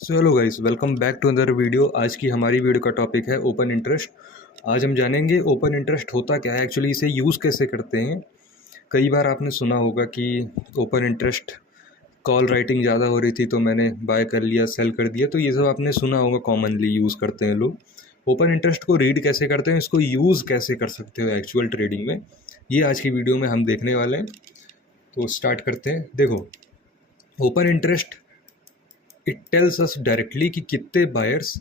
So hello guys, welcome back to other video. आज की हमारी वीडियो का टॉपिक है ओपन इंटरेस्ट। आज हम जानेंगे ओपन इंटरेस्ट होता क्या है, एक्चुअली इसे यूज़ कैसे करते हैं। कई बार आपने सुना होगा कि ओपन इंटरेस्ट कॉल राइटिंग ज़्यादा हो रही थी तो मैंने बाय कर लिया, सेल कर दिया, तो ये सब आपने सुना होगा, कॉमनली यूज़ करते हैं लोग। ओपन इंटरेस्ट को रीड कैसे करते हैं, इसको यूज़ कैसे कर सकते हो एक्चुअल ट्रेडिंग में, ये आज की वीडियो में हम देखने वाले हैं। तो स्टार्ट करते हैं। देखो, open interest it tells us directly कि कितने बायर्स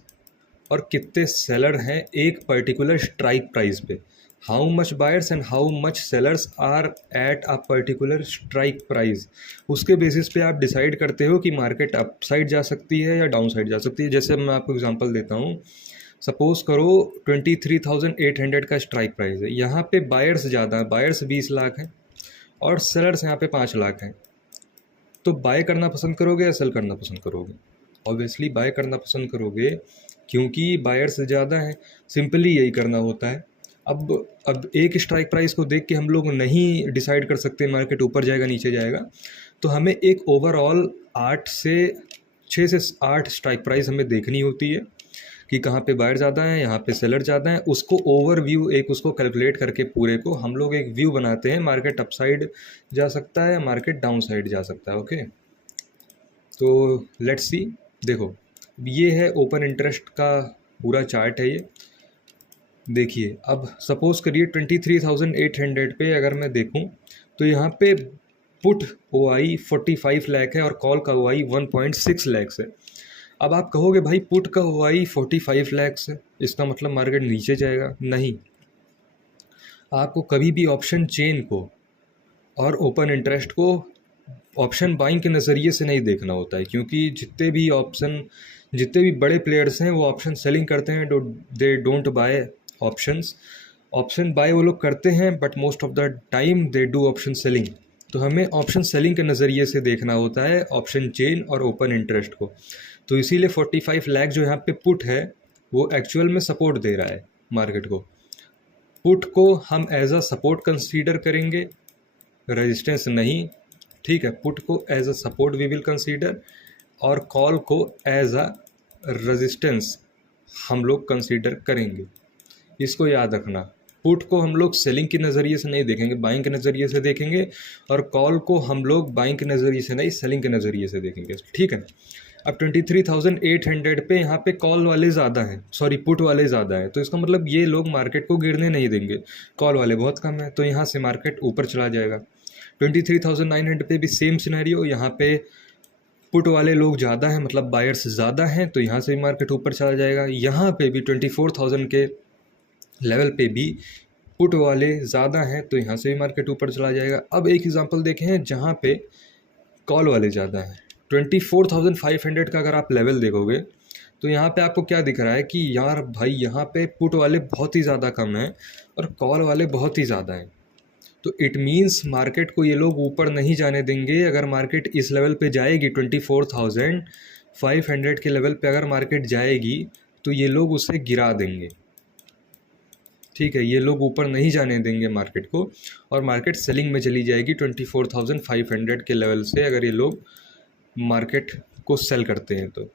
और कितने सेलर हैं एक पर्टिकुलर स्ट्राइक प्राइस पे। How much buyers and how much sellers are at a particular strike price. उसके बेसिस पे आप डिसाइड करते हो कि मार्केट अप साइड जा सकती है या डाउन साइड जा सकती है। जैसे मैं आपको एग्जांपल देता हूँ, सपोज करो 23,800 का स्ट्राइक प्राइस है। यहाँ पे बायर्स ज़्यादा है, बायर्स 20 लाख हैं और सेलर्स यहाँ पे 5 लाख हैं। तो बाय करना पसंद करोगे या सेल करना पसंद करोगे? ऑब्वियसली बाय करना पसंद करोगे, क्योंकि बायर्स ज़्यादा हैं। सिंपली यही करना होता है। अब एक स्ट्राइक प्राइस को देख के हम लोग नहीं डिसाइड कर सकते मार्केट ऊपर जाएगा नीचे जाएगा। तो हमें एक ओवरऑल 6 से 8 स्ट्राइक प्राइस हमें देखनी होती है कि कहाँ पे बायर ज़्यादा है, यहाँ पे सेलर ज़्यादा है। उसको ओवरव्यू एक उसको कैलकुलेट करके पूरे को हम लोग एक व्यू बनाते हैं, मार्केट अप साइड जा सकता है, मार्केट डाउन साइड जा सकता है। ओके, तो लेट्स सी। देखो, ये है ओपन इंटरेस्ट का पूरा चार्ट है ये। देखिए, अब सपोज करिए 23,800 पे अगर मैं देखूं तो यहाँ पे पुट ओ आई 45 लाख है और कॉल का ओ आई 1.6 लैक्स है। अब आप कहोगे भाई पुट का ओ आई 45 लैक्स है, इसका मतलब मार्केट नीचे जाएगा। नहीं, आपको कभी भी ऑप्शन चेन को और ओपन इंटरेस्ट को ऑप्शन बाइंग के नज़रिए से नहीं देखना होता है, क्योंकि जितने भी बड़े प्लेयर्स हैं वो ऑप्शन सेलिंग करते हैं। They don't buy options. Option buy वो लोग करते हैं, but most of the time they do option selling. तो हमें ऑप्शन सेलिंग के नज़रिए से देखना होता है ऑप्शन चेन और ओपन इंटरेस्ट को। तो इसीलिए 45 लाख जो यहाँ पे पुट है वो एक्चुअल में सपोर्ट दे रहा है मार्केट को। पुट को हम एज अ सपोर्ट कंसीडर करेंगे, रेजिस्टेंस नहीं। ठीक है, पुट को as a support we will consider और कॉल को एज अ रेजिस्टेंस हम लोग कंसीडर करेंगे। इसको याद रखना, पुट को हम लोग सेलिंग के नज़रिए से नहीं देखेंगे, बाइंग के नज़रिए से देखेंगे, और कॉल को हम लोग बाइंग के नज़रिए से नहीं, सेलिंग के नज़रिए से देखेंगे। ठीक है। अब 23,800 पे यहाँ पे कॉल वाले ज़्यादा हैं, सॉरी पुट वाले ज़्यादा हैं, तो इसका मतलब ये लोग मार्केट को गिरने नहीं देंगे। कॉल वाले बहुत कम है, तो यहाँ से मार्केट ऊपर चला जाएगा। 23,900 पे भी सेम सिनेरियो, यहाँ पे पुट वाले लोग ज़्यादा हैं, मतलब बायर्स ज़्यादा हैं, तो यहाँ से भी मार्केट ऊपर चला जाएगा। यहाँ पे भी 24,000 के लेवल पे भी पुट वाले ज़्यादा हैं, तो यहाँ से भी मार्केट ऊपर चला जाएगा। अब एक एग्जांपल देखें हैं जहाँ पे कॉल वाले ज़्यादा हैं। 24,500 का अगर आप लेवल देखोगे तो यहाँ पे आपको क्या दिख रहा है कि यार भाई यहाँ पे पुट वाले बहुत ही ज़्यादा कम हैं और कॉल वाले बहुत ही ज़्यादा हैं। तो इट मीन्स मार्केट को ये लोग ऊपर नहीं जाने देंगे। अगर मार्केट इस लेवल पे जाएगी 24,500 के लेवल पे अगर मार्केट जाएगी तो ये लोग उसे गिरा देंगे। ठीक है, ये लोग ऊपर नहीं जाने देंगे मार्केट को, और मार्केट सेलिंग में चली जाएगी 24,500 के लेवल से अगर ये लोग मार्केट को सेल करते हैं तो।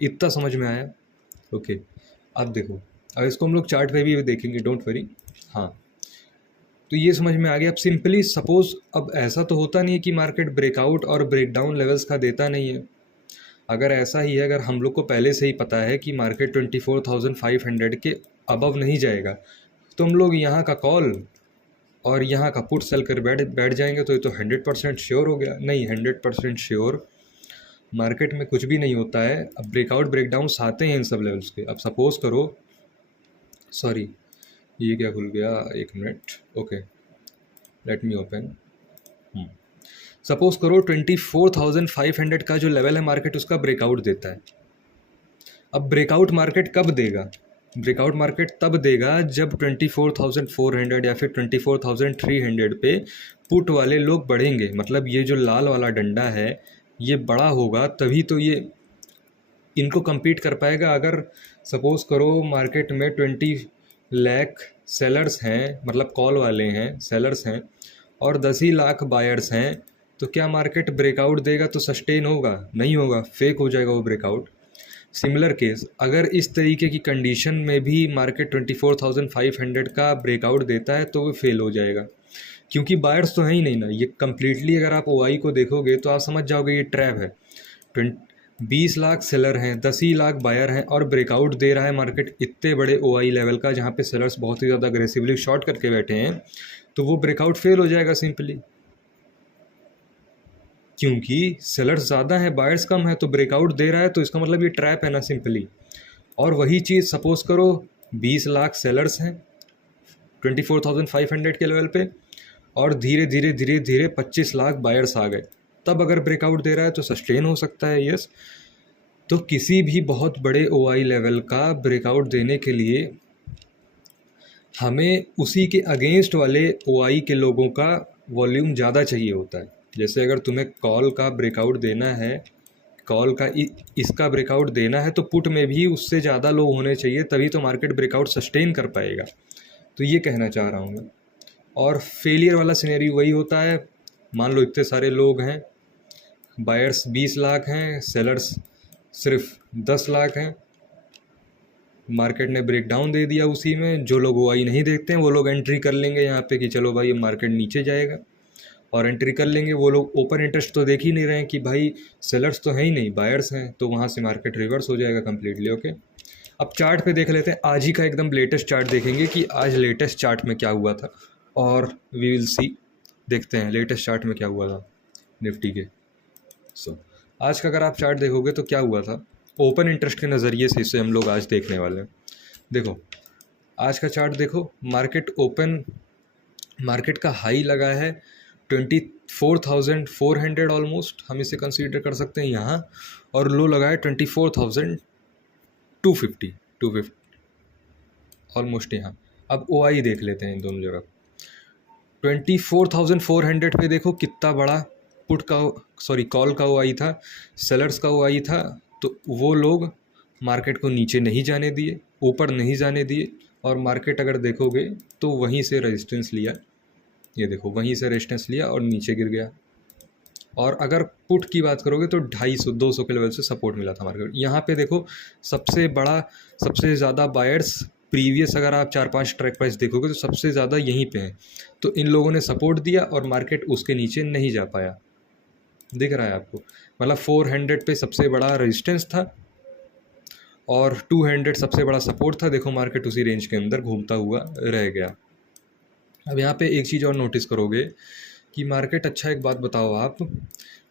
इतना समझ में आया? ओके, अब देखो, अब इसको हम लोग चार्ट पे भी देखेंगे, डोंट वरी। हाँ, तो ये समझ में आ गया। अब सिंपली सपोज, अब ऐसा तो होता नहीं है कि मार्केट ब्रेकआउट और ब्रेकडाउन लेवल्स का देता नहीं है। अगर ऐसा ही है, अगर हम लोग को पहले से ही पता है कि मार्केट 24,500 के अबव नहीं जाएगा, तो हम लोग यहाँ का कॉल और यहाँ का पुट सेल कर बैठ जाएंगे, तो ये तो 100% श्योर हो गया। नहीं, 100% श्योर मार्केट में कुछ भी नहीं होता है। अब ब्रेकआउट ब्रेकडाउन्स आते हैं इन सब लेवल्स के। अब सपोज करो, सॉरी ये क्या खुल गया, एक minute, okay let me open. Suppose करो 24,500 का जो लेवल है मार्केट उसका ब्रेकआउट देता है। अब ब्रेकआउट मार्केट कब देगा? ब्रेकआउट मार्केट तब देगा जब 24,400 या फिर 24,300 पे पुट वाले लोग बढ़ेंगे। मतलब ये जो लाल वाला डंडा है ये बड़ा होगा, तभी तो ये इनको compete कर पाएगा। अगर सपोज़ करो मार्केट में 20 लाख सेलर्स हैं, मतलब कॉल वाले हैं, सेलर्स हैं, और 10 ही लाख बायर्स हैं, तो क्या मार्केट ब्रेकआउट देगा तो सस्टेन होगा? नहीं होगा, फेक हो जाएगा वो ब्रेकआउट। सिमिलर केस, अगर इस तरीके की कंडीशन में भी मार्केट 24,500 का ब्रेकआउट देता है तो वो फेल हो जाएगा, क्योंकि बायर्स तो है ही नहीं ना। ये कम्प्लीटली अगर आप ओआई को देखोगे तो आप समझ जाओगे ये ट्रैप है। 20 लाख सेलर हैं, 10 ही लाख बायर हैं, और ब्रेकआउट दे रहा है मार्केट इतने बड़े ओआई लेवल का जहाँ पे सेलर्स बहुत ही ज़्यादा अग्रेसिवली शॉर्ट करके बैठे हैं, तो वो ब्रेकआउट फेल हो जाएगा सिंपली, क्योंकि सेलर्स ज़्यादा हैं बायर्स कम है। तो ब्रेकआउट दे रहा है तो इसका मतलब ये ट्रैप है ना सिंपली। और वही चीज़ सपोज करो 20 लाख सेलर्स हैं 24,500 के लेवल पे, और धीरे धीरे धीरे धीरे 25 लाख बायर्स आ गए, तब अगर ब्रेकआउट दे रहा है तो सस्टेन हो सकता है, यस। तो किसी भी बहुत बड़े ओआई लेवल का ब्रेकआउट देने के लिए हमें उसी के अगेंस्ट वाले ओआई के लोगों का वॉल्यूम ज़्यादा चाहिए होता है। जैसे अगर तुम्हें कॉल का ब्रेकआउट देना है, कॉल का इसका ब्रेकआउट देना है, तो पुट में भी उससे ज़्यादा लोग होने चाहिए, तभी तो मार्केट ब्रेकआउट सस्टेन कर पाएगा। तो ये कहना चाह रहा हूँ मैं। और फेलियर वाला सिनेरियो वही होता है, मान लो इतने सारे लोग हैं, बायर्स 20 लाख हैं, सेलर्स सिर्फ 10 लाख हैं, मार्केट ने ब्रेक डाउन दे दिया उसी में। जो लोग ओआई नहीं देखते हैं वो लोग एंट्री कर लेंगे यहाँ पे कि चलो भाई ये मार्केट नीचे जाएगा, और एंट्री कर लेंगे। वो लोग ओपन इंटरेस्ट तो देख ही नहीं रहे हैं कि भाई सेलर्स तो है ही नहीं, बायर्स हैं, तो वहाँ से मार्केट रिवर्स हो जाएगा कम्प्लीटली। ओके, अब चार्ट पे देख लेते हैं। आज ही का एकदम लेटेस्ट चार्ट देखेंगे कि आज लेटेस्ट चार्ट में क्या हुआ था, और वी विल सी। देखते हैं लेटेस्ट चार्ट में क्या हुआ था निफ्टी के। आज का अगर आप चार्ट देखोगे तो क्या हुआ था, ओपन इंटरेस्ट के नज़रिए से इसे हम लोग आज देखने वाले हैं। देखो आज का चार्ट देखो, मार्केट का हाई लगा है 24,400 ऑलमोस्ट, हम इसे कंसीडर कर सकते हैं यहाँ, और लो लगा है 24,250 ऑलमोस्ट यहाँ। अब ओआई देख लेते हैं इन दोनों जगह। 24,400 पे देखो कितना बड़ा कॉल का ओआई था, सेलर्स का ओआई था। तो वो लोग मार्केट को नीचे नहीं जाने दिए, ऊपर नहीं जाने दिए, और मार्केट अगर देखोगे तो वहीं से रेजिस्टेंस लिया, ये देखो वहीं से रेजिस्टेंस लिया और नीचे गिर गया। और अगर पुट की बात करोगे तो 250-200 के लेवल से सपोर्ट मिला था मार्केट। यहाँ पे देखो सबसे ज़्यादा बायर्स प्रीवियस, अगर आप 4-5 ट्रैक प्राइस देखोगे तो सबसे ज़्यादा यहीं पे हैं। तो इन लोगों ने सपोर्ट दिया और मार्केट उसके नीचे नहीं जा पाया, दिख रहा है आपको। मतलब 400 पे सबसे बड़ा रेजिस्टेंस था और 200 सबसे बड़ा सपोर्ट था। देखो मार्केट उसी रेंज के अंदर घूमता हुआ रह गया। अब यहाँ पे एक चीज़ और नोटिस करोगे कि मार्केट, अच्छा एक बात बताओ आप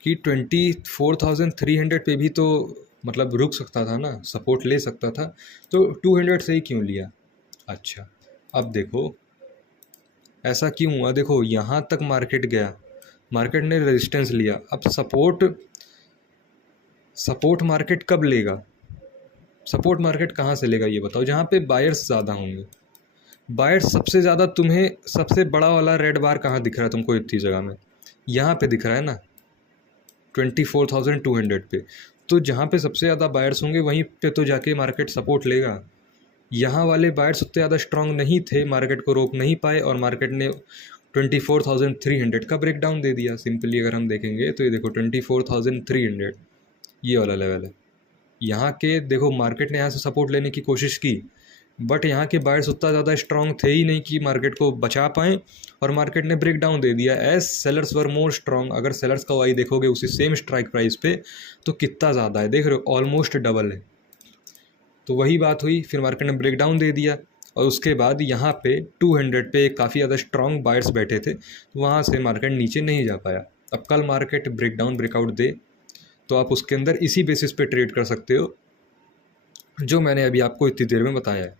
कि 24,300 पे भी तो मतलब रुक सकता था ना, सपोर्ट ले सकता था, तो 200 से ही क्यों लिया? अच्छा अब देखो ऐसा क्यों हुआ। देखो यहाँ तक मार्केट गया, मार्केट ने रेजिस्टेंस लिया। अब सपोर्ट मार्केट कब लेगा? सपोर्ट मार्केट कहाँ से लेगा ये बताओ? जहाँ पे बायर्स ज़्यादा होंगे। बायर्स सबसे ज़्यादा, तुम्हें सबसे बड़ा वाला रेड बार कहाँ दिख रहा है तुमको इतनी जगह में? यहाँ पे दिख रहा है ना 24,200 पे। तो जहाँ पे सबसे ज़्यादा बायर्स होंगे वहीं पे तो जाके मार्केट सपोर्ट लेगा। यहाँ वाले बायर्स उतने ज़्यादा स्ट्रांग नहीं थे, मार्केट को रोक नहीं पाए, और मार्केट ने 24,300 का ब्रेक डाउन दे दिया। सिंपली अगर हम देखेंगे तो ये देखो 24,300 ये वाला लेवल है। यहाँ के देखो मार्केट ने यहाँ से सपोर्ट लेने की कोशिश की, बट यहाँ के बायर्स उतना ज़्यादा स्ट्रांग थे ही नहीं कि मार्केट को बचा पाएँ, और मार्केट ने ब्रेक डाउन दे दिया। एज सेलर्स वर मोर स्ट्रांग। अगर सेलर्स का वाई देखोगे उसी सेम स्ट्राइक प्राइस पे तो कितना ज़्यादा है, देख रहे हो, ऑलमोस्ट डबल है। तो वही बात हुई, फिर मार्केट ने ब्रेक डाउन दे दिया, और उसके बाद यहाँ पे 200 पे काफ़ी ज़्यादा स्ट्रांग बायर्स बैठे थे, तो वहाँ से मार्केट नीचे नहीं जा पाया। अब कल मार्केट ब्रेकआउट दे तो आप उसके अंदर इसी बेसिस पे ट्रेड कर सकते हो जो मैंने अभी आपको इतनी देर में बताया है।